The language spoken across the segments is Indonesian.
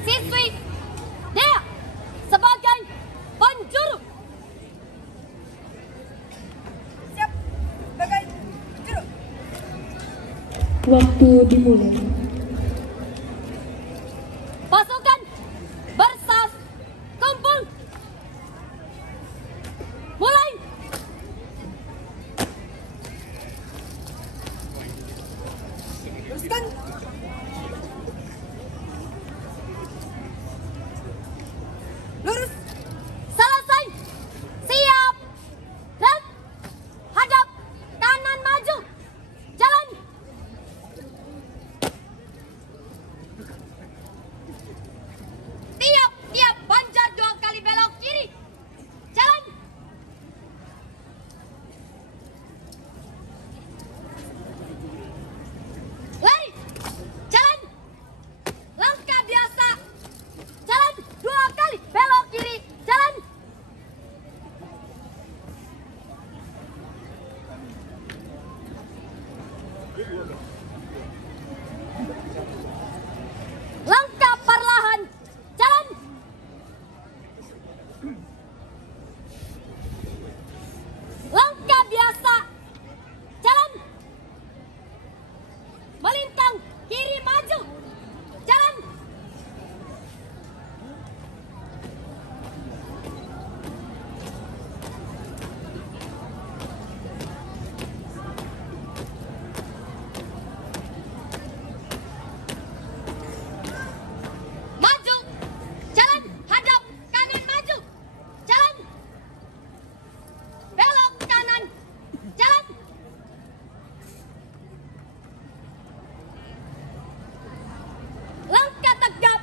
Siswi Dea sebagai penjuru. Siap sebagai penjuru. Waktu dimulai. Pasukan bersaf kumpul. Mulai. Teruskan. Lurus. Selesai. Siap. Dan hadap kanan maju. Jalan. Tiap banjar 2 kali belok kiri. Jalan. Lari. Jalan. Langkah biasa. Jalan 2 kali belok kiri. Jalan. Langkah perlahan. Jalan. Langkah biasa. Jalan. Melintang kiri maju. Jalan. Maju. Jalan. Hadap kanan maju. Jalan. Belok kanan. Jalan. Langkah tegap.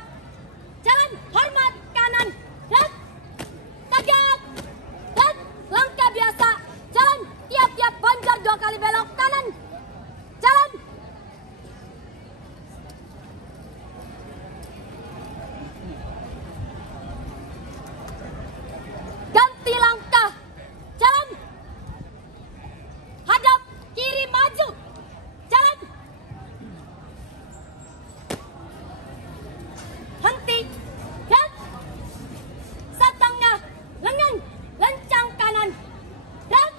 Jalan hormat kanan. Dan tegap. Dan langkah biasa. Jalan tiap banjar 2 kali belok kanan. Jalan. Ganti langkah. Jalan. Hadap kiri maju. Jalan. Henti. Dan setengah lengan lencang kanan. Dan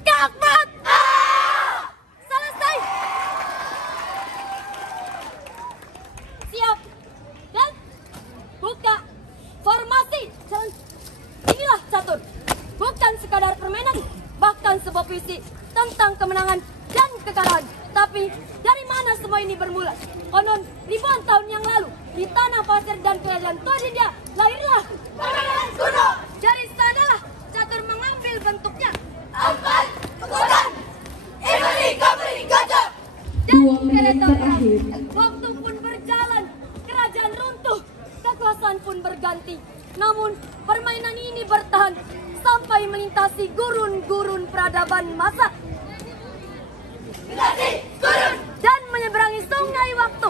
skakmat. Selesai. Siap. Dan buka formasi. Jalan. Inilah catur. Bukan sekadar permainan, bahkan sebuah puisi tentang kemenangan dan kekalahan. Tapi dari mana semua ini bermula? Konon ribuan tahun yang lalu di tanah pasir dan kerajaan Todindia lahirlah permainan kuno. Dari sanalah catur mengambil bentuknya. Empat kekuatan Emily Gabri Gajah. Dan kereta terakhir. Waktu pun berjalan, kerajaan runtuh, kekuasaan pun berganti. Namun permainan ini bertahan sampai melintasi gurun-gurun peradaban masa dan menyeberangi sungai waktu.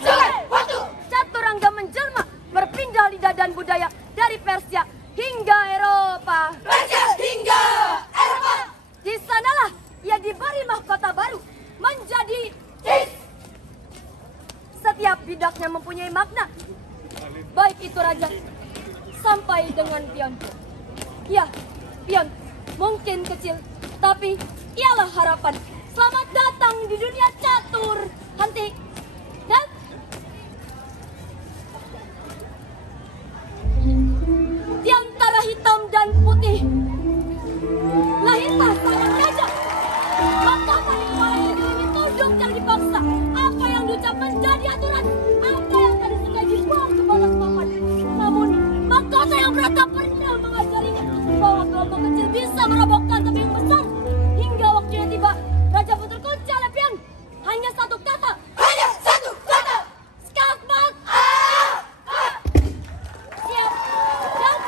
Sungai waktu. Caturangga menjelma, berpindah lidah dan budaya dari Persia hingga Eropa. Di sanalah ia diberi mahkota baru menjadi Cis. Setiap bidaknya mempunyai makna, baik itu raja sampai dengan pion. Ya, pion mungkin kecil, tapi ialah harapan. Selamat datang di dunia catur. Henti. Dan di antara hitam dan putih lahirlah sang raja. Mahkota di kepala ini tunduk dan dipaksa. Apa yang diucap menjadi aturan. Apa yang tadi sudah dibuang ke batas papan. Namun mahkota yang berat tak pernah mengajarinya bahwa kelompok kecil bisa merobohkan tebing besar. Hingga waktunya tiba, Raja Puterku Calepian. Hanya satu kata. Skakmat. Siap. Dan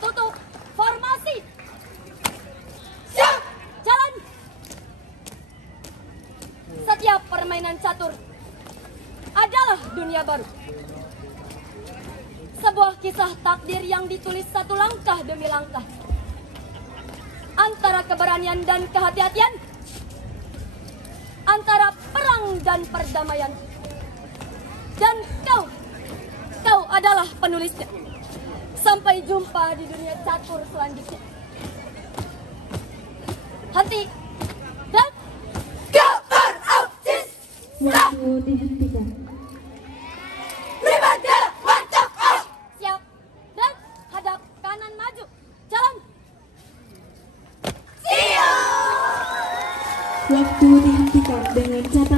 tutup formasi. Siap. Jalan. Setiap permainan catur adalah dunia baru. Sebuah kisah takdir yang ditulis satu langkah demi langkah. Antara keberanian dan kehati-hatian, antara perang dan perdamaian. Dan kau adalah penulisnya. Sampai jumpa di dunia catur selanjutnya. Henti. Dan cover out this. Waktu dihentikan. Siap. Dan hadap kanan maju. Jalan. Waktu dihentikan dengan catatan